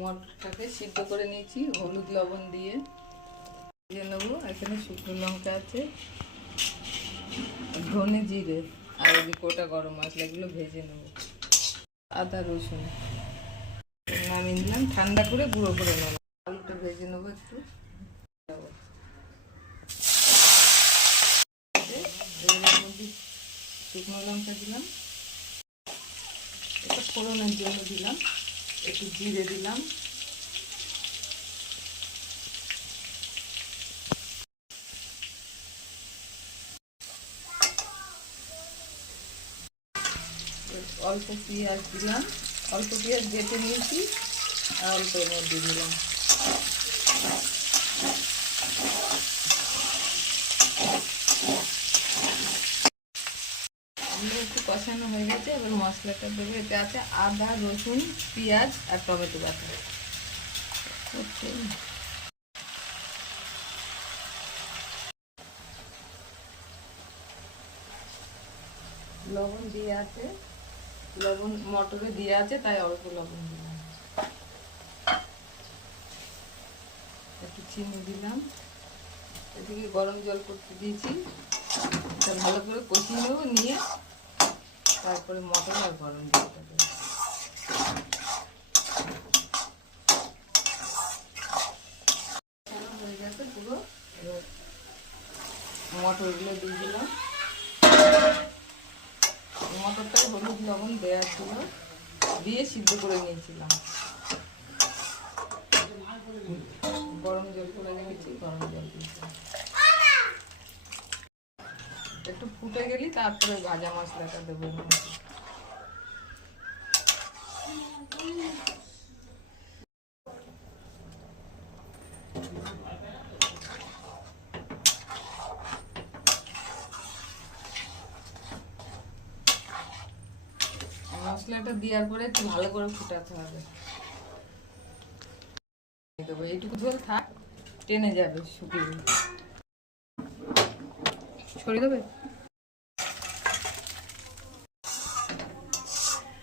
মটরটাকে সিদ্ধ করে নিয়েছি হলুদ লবণ দিয়ে ভেজে নেবো। এখানে শুকনো লঙ্কা আছে, ধনে জিরে আর ওই গোটা গরম মশলা, এগুলো ভেজে নেব। আদা রসুন নামিয়ে নিলাম, ঠান্ডা করে গুঁড়ো করে নেব। আলুটা ভেজে নেবো একটু। শুকনো লঙ্কা দিলাম, এটা ফোড়নের জন্য দিলাম, একটু জিরে দিলাম, অল্প পেঁয়াজ দিলাম, অল্প পেঁয়াজ বেটে নিয়েছি আর অল্প মধ্যে দিলাম। একটু কষানো হয়ে গেছে, এবার মশলাটা দেবো। এতে আছে আদা রসুন পেঁয়াজ আর টমেটো বাটা। লবণ দিয়ে আছে, লবণ মটরে দিয়ে আছে তাই অল্প লবণ দিলাম, একটু চিনি দিলাম। এদিকে গরম জল করতে দিয়েছি, এটা ভালো করে কষিয়ে নেবো, নিয়ে তারপরে মটর আর গরম জলটা দেবো। হয়ে গেছে পুরো, এবার মটরগুলো দিয়ে দিলাম। মটরটায় হলুদ লবণ দেওয়া ছিল, দিয়ে সিদ্ধ করে নিয়েছিলাম। গরম জল করে রেখেছি, গরম জল দিয়েছি। একটু ফুটে গেলি তারপরে ভাজা মশলাটা দেবো। মশলাটা দেওয়ার পরে একটু ভালো করে ফুটাতে হবে। এইটুকু ঝোল থাক, টেনে যাবে, শুকিয়ে ছড়িয়ে দেবে।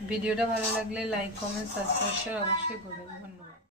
ভিডিওটা ভালো লাগলে লাইক কমেন্ট সাবস্ক্রাইব অবশ্যই করবেন। ধন্যবাদ।